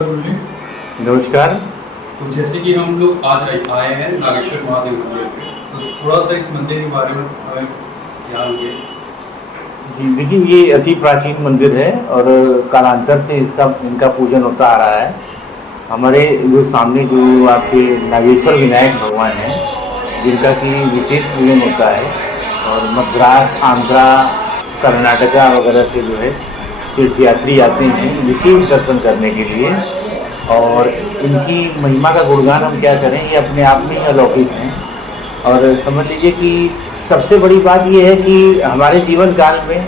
नमस्कार। तो जैसे कि हम लोग आज आए हैं नागेश्वर महादेव मंदिर पे, तो थोड़ा सा इस मंदिर के बारे में हमें ध्यान दें। जी देखिए, ये अति प्राचीन मंदिर है और कालांतर से इनका पूजन होता आ रहा है। हमारे जो सामने जो आपके नागेश्वर विनायक भगवान हैं, जिनका कि विशेष पूजन होता है और मद्रास, आंध्रा, कर्नाटका वगैरह से जो है तीर्थयात्री आते हैं विशेष दर्शन करने के लिए। और इनकी महिमा का गुणगान हम क्या करें, ये अपने आप में ही अलौकिक हैं। और समझ लीजिए कि सबसे बड़ी बात ये है कि हमारे जीवन काल में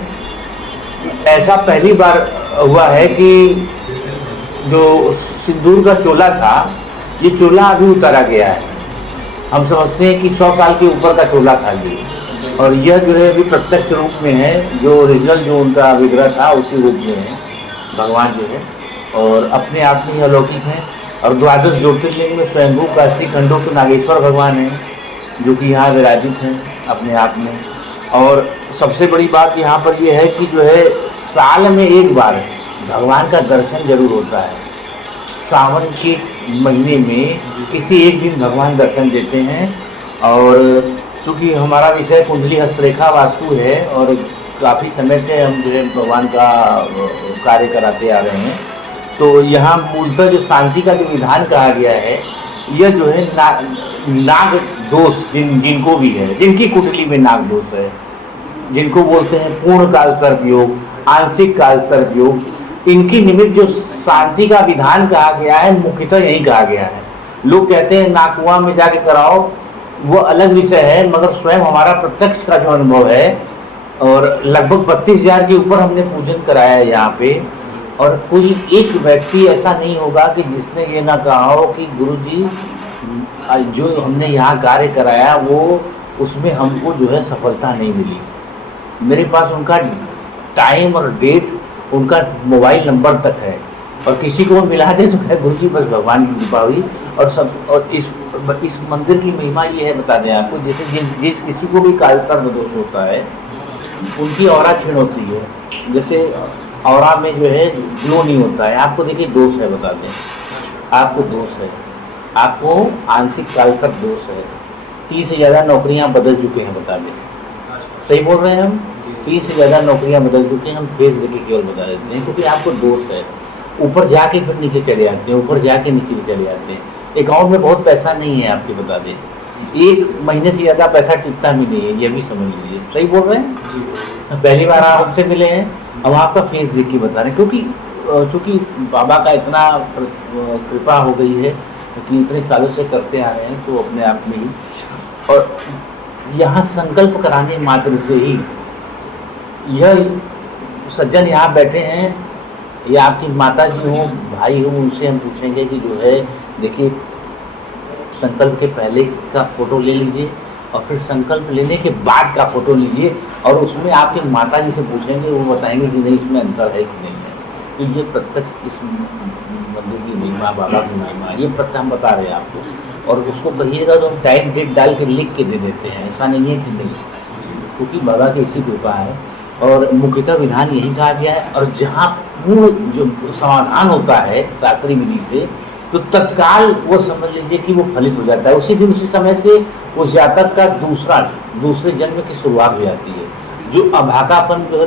ऐसा पहली बार हुआ है कि जो सिंदूर का चोला था, ये चोला अभी उतारा गया है। हम समझते हैं कि 100 साल के ऊपर का चोला था ये, और यह जो है अभी प्रत्यक्ष रूप में है। जो ओरिजिनल जो उनका विग्रह था उसी रूप में है भगवान जो है, और अपने आप में ही अलौकिक हैं। और द्वादश ज्योतिर्लिंग में स्वयंभू काशी खंडो तो नागेश्वर भगवान हैं, जो कि यहाँ विराजित हैं अपने आप में। और सबसे बड़ी बात यहाँ पर यह है कि जो है साल में एक बार भगवान का दर्शन जरूर होता है। सावन के महीने में किसी एक दिन भगवान दर्शन देते हैं। और चूँकि हमारा विषय कुंडली हस्तरेखा वास्तु है और काफ़ी समय से हम जो है भगवान का कार्य कराते आ रहे हैं, तो यहाँ मूलतः जो शांति का जो विधान कहा गया है, यह जो है नाग दोष जिनको भी है, जिनकी कुंडली में नाग दोष है, जिनको बोलते हैं पूर्ण काल सर्प योग, आंशिक काल सर्प योग, इनकी निमित्त जो शांति का विधान कहा गया है, मुख्यतः यही कहा गया है। लोग कहते हैं नाकुआ में जाके कराओ, वो अलग विषय है, मगर स्वयं हमारा प्रत्यक्ष का जो अनुभव है, और लगभग 32,000 के ऊपर हमने पूजन कराया है यहाँ पे। और कोई एक व्यक्ति ऐसा नहीं होगा कि जिसने ये ना कहा हो कि गुरुजी जो हमने यहाँ कार्य कराया वो उसमें हमको जो है सफलता नहीं मिली। मेरे पास उनका टाइम और डेट, उनका मोबाइल नंबर तक है, और किसी को मिला दे तो है गुरुजी बस भगवान की कृपा हुई। और सब, और इस मंदिर की महिमा ये है, बता दें आपको, जैसे जिस किसी को भी कालसर्प दोष होता है उनकी औरा क्षीण होती है। जैसे औरा में जो है ग्लो नहीं होता है, आपको देखिए दोष है, बता दें आपको दोष है, आपको आंशिक कालसर्प दोष है। 30 से ज़्यादा नौकरियां बदल चुके हैं, बता दें, सही बोल रहे हैं हम, 30 से ज़्यादा नौकरियां बदल चुके हैं, हम फेस देके केवल बता देते हैं, क्योंकि आपको दोष है। ऊपर जाके फिर नीचे चले आते हैं, ऊपर जाके नीचे चले आते हैं। अकाउंट में बहुत पैसा नहीं है आपके, बता दें, एक महीने से ज़्यादा पैसा टिकता भी नहीं है, ये भी समझ लीजिए। सही बोल रहे हैं, पहली बार आप हमसे मिले हैं, हम आपका फेस देख के बता रहे हैं, क्योंकि चूँकि बाबा का इतना कृपा हो गई है कि इतने सालों से करते आ रहे हैं, तो अपने आप में ही। और यहाँ संकल्प कराने मात्र से ही, यह सज्जन यहाँ बैठे हैं, या आपकी माता जी हो, भाई हो, उनसे हम पूछेंगे कि जो है देखिए संकल्प के पहले का फ़ोटो ले लीजिए और फिर संकल्प लेने के बाद का फ़ोटो लीजिए, और उसमें आपके माता जी से पूछेंगे, वो बताएंगे कि नहीं इसमें अंतर है कि नहीं है। तो ये प्रत्यक्ष इस मंदिर की महिमा, बाबा की महिमा, ये प्रत्यक्ष हम बता रहे हैं आपको। और उसको कहिएगा तो हम टाइम डेट डाल के लिख के दे देते हैं, ऐसा नहीं है कि नहीं, क्योंकि बाबा की इसी कृपा है। और मुख्यतः विधान यही कहा गया है। और जहाँ पूर्ण जो समाधान होता है शास्त्रीय विधि से, तो तत्काल वो समझ लीजिए कि वो फलित हो जाता है। उसी दिन उसी समय से उस जातक का दूसरे जन्म की शुरुआत हो जाती है। जो अभागापन जो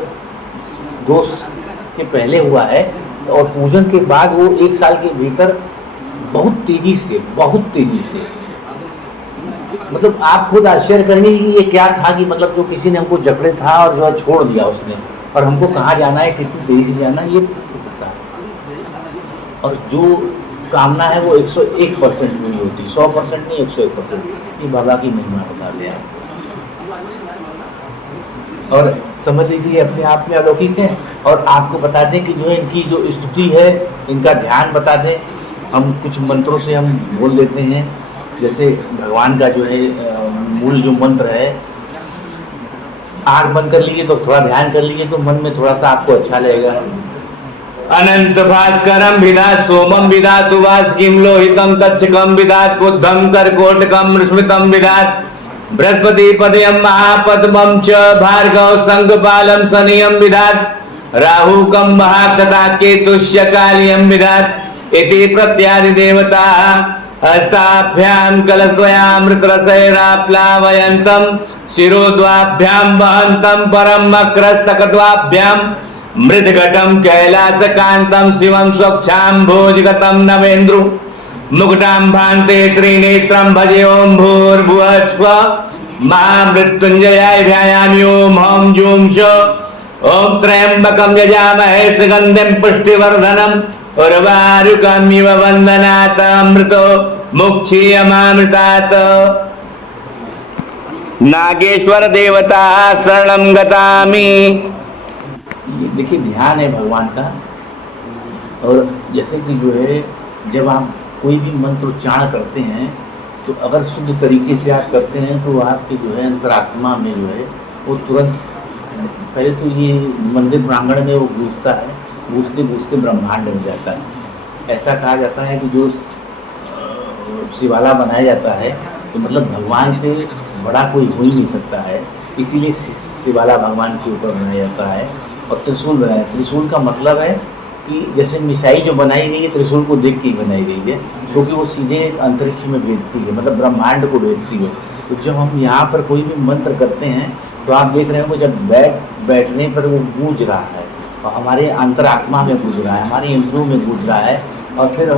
दोष के पहले हुआ है, और पूजन के बाद वो 1 साल के भीतर बहुत तेजी से मतलब आप खुद आश्चर्य करेंगे कि ये क्या था, कि मतलब जो किसी ने हमको जकड़े था और जो है छोड़ दिया उसने, और हमको कहाँ जाना है, कितनी तेजी से जाना है, ये पता है। और जो कामना है वो 101% पूरी होती है, 100% नहीं, 101%। ये बाबा की महिमा बता दिया। और समझ लीजिए अपने आप में अलौकिक है। और आपको बता दें कि जो है इनकी जो स्तुति है, इनका ध्यान बता दें, हम कुछ मंत्रों से हम बोल देते हैं। जैसे भगवान का जो है मूल जो मंत्र है, आँख बंद कर लीजिए तो थोड़ा ध्यान कर लीजिए, तो मन में थोड़ा सा आपको अच्छा लगेगा। अनंत भास्करम विदात सोमम विदात उवास किम लोहितम तच्छकम विदात बुद्धम कर्कोटकम स्मृतम विदात बृहस्पति पदयम महापद्मम च भार्गव संघपालम शनियम विदात राहु कम महाकता केतुष्य कालियम विदात इति प्रत्यादिदेवता हस्ताभ्यां कलद्वयामृतरसैराप्लावयन्तं शिरोद्वाभ्यां वहन्तं परं मक्रस्तकद्वाभ्यां मृदघटं कैलासकान्तं शिवं स्वच्छाम्भोजगतं नवेन्द्रु मुकुटां भान्ते त्रिनेत्रं भजे ओं भूर्भुवः स्वः महामृत्युंजयाय ध्यायामि ओं हौं जूं श ओं त्र्यंबकं यजामहे सुगन्धिं पुष्टिवर्धनम् उर्वारुकमिव वन्दनात् अमृतो मुक्षीयमामृतात्। नागेश्वर देवता शरणं गतामि। ये देखिए ध्यान है भगवान का। और जैसे कि जो है जब आप कोई भी मंत्र उच्चारण करते हैं तो अगर शुद्ध तरीके से आप करते हैं तो आपके जो है अंतरात्मा में जो है वो तुरंत पहले तो ये मंदिर प्रांगण में वो गूंजता है, गूंजते गूंजते ब्रह्मांड में जाता है। ऐसा कहा जाता है कि जो शिवाला बनाया जाता है तो मतलब भगवान से बड़ा कोई हो ही नहीं सकता है, इसीलिए शिवाला भगवान के ऊपर बनाया जाता है। और त्रिशूल बनाया, त्रिशूल का मतलब है कि जैसे मिसाइल जो बनाई गई है त्रिशूल को देख के ही बनाई गई है, क्योंकि वो सीधे अंतरिक्ष में भेजती है, मतलब ब्रह्मांड को भेजती है। तो जब हम यहाँ पर कोई भी मंत्र करते हैं तो आप देख रहे हो जब बैठने पर वो गूंज रहा है और हमारे अंतरात्मा में गूंज रहा है, हमारे इंद्रियों में गूंज रहा है और फिर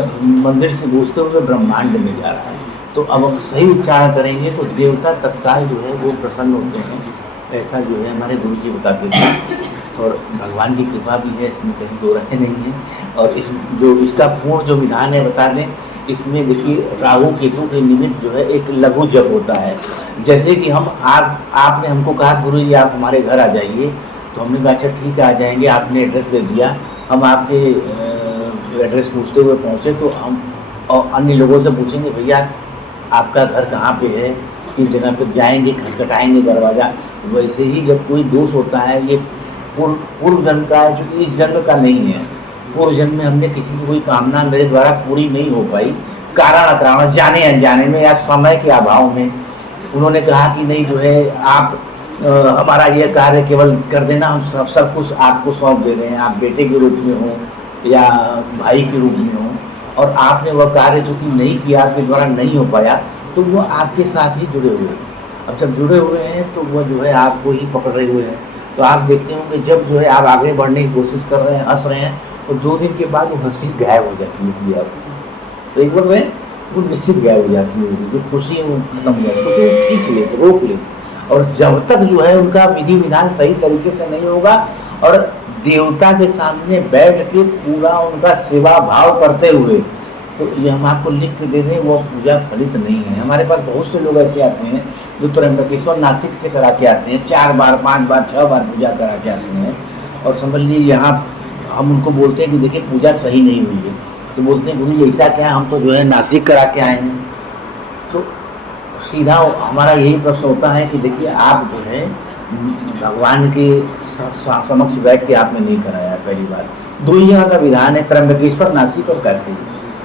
मंदिर से गूंजते हुए ब्रह्मांड में जा रहा है। तो अब हम सही उच्चारण करेंगे तो देवता तत्काल जो है वो प्रसन्न होते हैं, ऐसा जो है हमारे गुरु जी बताते थे। और भगवान की कृपा भी है, इसमें कहीं दो राय नहीं है। और इस जो इसका पूर्ण जो विधान है बता दें, इसमें देखिए राहु केतु के निमित्त जो है एक लघु जप होता है। जैसे कि हम आपने हमको कहा गुरु जी आप हमारे घर आ जाइए, तो हमने कहा अच्छा ठीक है आ जाएंगे, आपने एड्रेस दे दिया, हम आपके एड्रेस पूछते हुए पहुँचे तो हम और अन्य लोगों से पूछेंगे भैया आपका घर कहाँ पे है, किस जगह पे जाएंगे, खटखटाएंगे दरवाज़ा। वैसे ही जब कोई दोष होता है ये पूर्व जन्म का है, जो इस जन्म का नहीं है। पूर्व जन्म में हमने किसी की कोई कामना मेरे द्वारा पूरी नहीं हो पाई, कारण अकारण जाने अनजाने में या समय के अभाव में। उन्होंने कहा कि नहीं जो है आप हमारा ये कार्य केवल कर देना, हम सब कुछ आपको सौंप दे रहे हैं, आप बेटे के रूप में हो या भाई के रूप में हो, और आपने वह कार्य जो कि नहीं किया, आपके द्वारा नहीं हो पाया, तो वो आपके साथ ही जुड़े हुए हैं। अब जब जुड़े हुए हैं तो वो जो है आपको ही पकड़ रहे हुए हैं। तो आप देखते होंगे जब जो है आप आगे बढ़ने की कोशिश कर रहे हैं, हंस रहे हैं, तो 2 दिन के बाद वो हंसी गायब हो जाती है आपकी। तो एक बार वो निश्चित गायब हो जाती है, जो खुशी है वो खत्म हो जाती है, तो खींच ले, तो रोक ले। और जब तक जो है उनका विधि विधान सही तरीके से नहीं होगा और देवता के सामने बैठ के पूरा उनका सेवा भाव करते हुए, तो ये हम आपको लिख के दे दें, वो पूजा फलित नहीं है। हमारे पास बहुत से लोग ऐसे आते हैं जो त्र्यंबकेश्वर नासिक से करा के आते हैं, 4 बार 5 बार 6 बार पूजा करा के आते हैं, और समझ लीजिए यहाँ हम उनको बोलते हैं कि देखिए पूजा सही नहीं हुई है, तो बोलते हैं गुरु जी ऐसा क्या, हम तो जो है नासिक करा के आए हैं। तो सीधा हमारा यही प्रश्न होता है कि देखिए आप जो है भगवान के समक्ष बैठ के आपने नहीं कराया, पहली बार। 2 ही जगह का विधान है, त्र्यंबकेश्वर नासिक और काशी,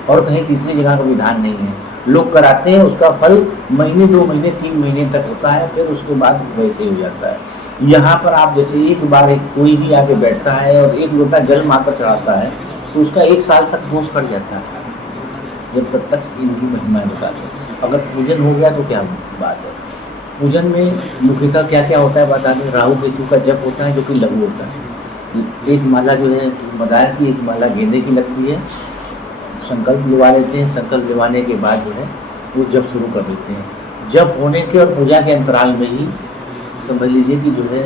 और कहीं तीसरी जगह का विधान नहीं है। लोग कराते हैं, उसका फल महीने 2 महीने 3 महीने तक होता है, फिर उसके बाद वैसे ही हो जाता है। यहाँ पर आप जैसे एक बार कोई भी आके बैठता है और 1 लोटा जल मात्र चढ़ाता है तो उसका 1 साल तक दोष कट जाता है, जब प्रत्यक्ष इनकी महिमाएं बताते हैं। अगर पूजन हो गया तो क्या बात है। पूजन में मुख्यतः क्या क्या होता है बता दें। राहु केतु का जप होता है जो कि लघु होता है। एक माला जो है मदार की, एक माला गेंदे की लगती है। संकल्प दिवा लेते हैं, संकल्प दिवाने के बाद जो है वो जप शुरू कर देते हैं। जप होने के और पूजा के अंतराल में ही समझ लीजिए कि जो है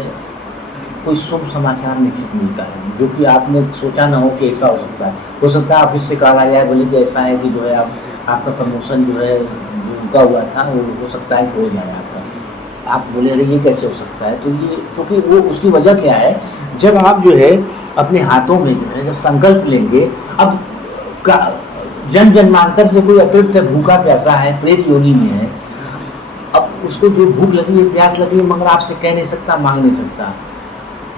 कोई शुभ समाचार निश्चित मिलता है, जो कि आपने सोचा ना हो कि ऐसा हो सकता है। हो सकता है ऑफिस से कॉल आ जाए, बोले कि ऐसा है कि जो है आपका प्रमोशन जो है रुका हुआ था, वो हो सकता है कि हो जाए आपका। आप बोले अरे ये कैसे हो सकता है, तो ये क्योंकि वो उसकी वजह क्या है, जब आप जो है अपने हाथों में जो है जब संकल्प लेंगे, अब जन्म जन्मांतर से कोई अतिरिक्त भूखा प्यासा है, प्रेत योनि में है, अब उसको जो भूख लगी है, प्यास लगी है, मगर आपसे कह नहीं सकता, मांग नहीं सकता,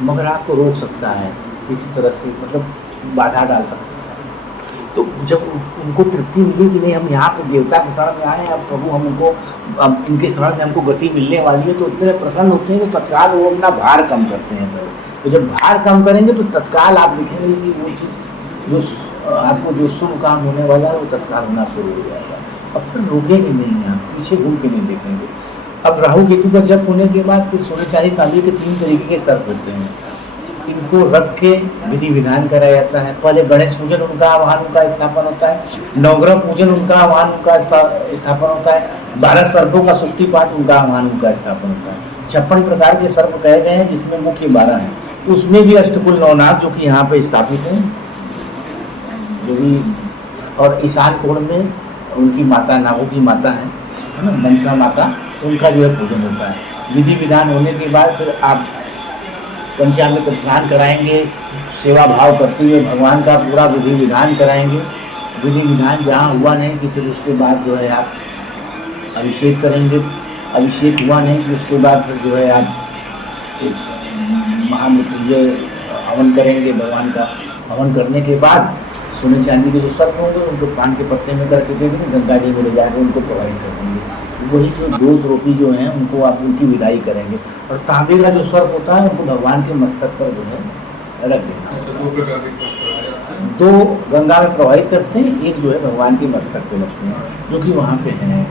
मगर आपको रोक सकता है किसी तरह से, मतलब बाधा डाल सकता है। तो जब उनको तृप्ति मिली कि नहीं हम यहाँ पे देवता के शरण में आए, अब प्रभु हम उनको अब इनके शरण में हमको गति मिलने वाली है, तो इतने प्रसन्न होते हैं कि तत्काल वो अपना भार कम करते हैं। तो जब भार कम करेंगे तो तत्काल आप देखेंगे कि वो चीज़ जो आपको जो शुभ काम होने वाला है वो तत्काल होना शुरू हो जाएगा। अब फिर रुकेंगे नहीं, आप पीछे घूम के नहीं देखेंगे। अब राहु केतु का जप होने के बाद फिर सोने चांदी तांबे के 3 तरीके के सर्प होते हैं, इनको रख के विधि विधान कराया जाता है। पहले गणेश पूजन उनका आह्वान उनका स्थापन होता है, नवग्रह पूजन उनका आह्वान उनका स्थापन होता है, 12 सर्पों का सुक्ति पाठ उनका आह्वान उनका स्थापन होता है। 56 प्रकार के सर्प कहे गए हैं, जिसमें मुख्य 12 हैं। उसमें भी अष्टकुल नवनाथ जो कि यहाँ पे स्थापित हैं, जो भी, और ईशान कोण में उनकी माता, नागों की माता है ना, मनसा माता, उनका जो है पूजन होता है। विधि विधान होने के बाद फिर आप पंचामृत स्नान कराएंगे, सेवा भाव करते हुए भगवान का पूरा विधि विधान कराएंगे। विधि विधान जहाँ हुआ नहीं कि फिर उसके बाद जो है आप अभिषेक करेंगे। अभिषेक हुआ नहीं कि उसके बाद फिर जो है आप एक महामृत्युंजय हवन करेंगे। भगवान का हवन करने के बाद सोने चांदी के जो सर्प होंगे उनको पान के पत्ते में करके दे देंगे, गंगा जी में ले जाकर उनको प्रोवाइड कर देंगे। वही जो दोष रोपी जो हैं उनको आप उनकी विदाई करेंगे। और तांबे का जो सर्प होता है उनको भगवान के मस्तक पर जो है रख देना। अच्छा, 2 प्रकार के सर्प लगाए जाते हैं। 2 गंगा में प्रवाहित करते हैं, एक जो है भगवान के मस्तक पे रखते हैं, जो कि वहाँ पे हैं।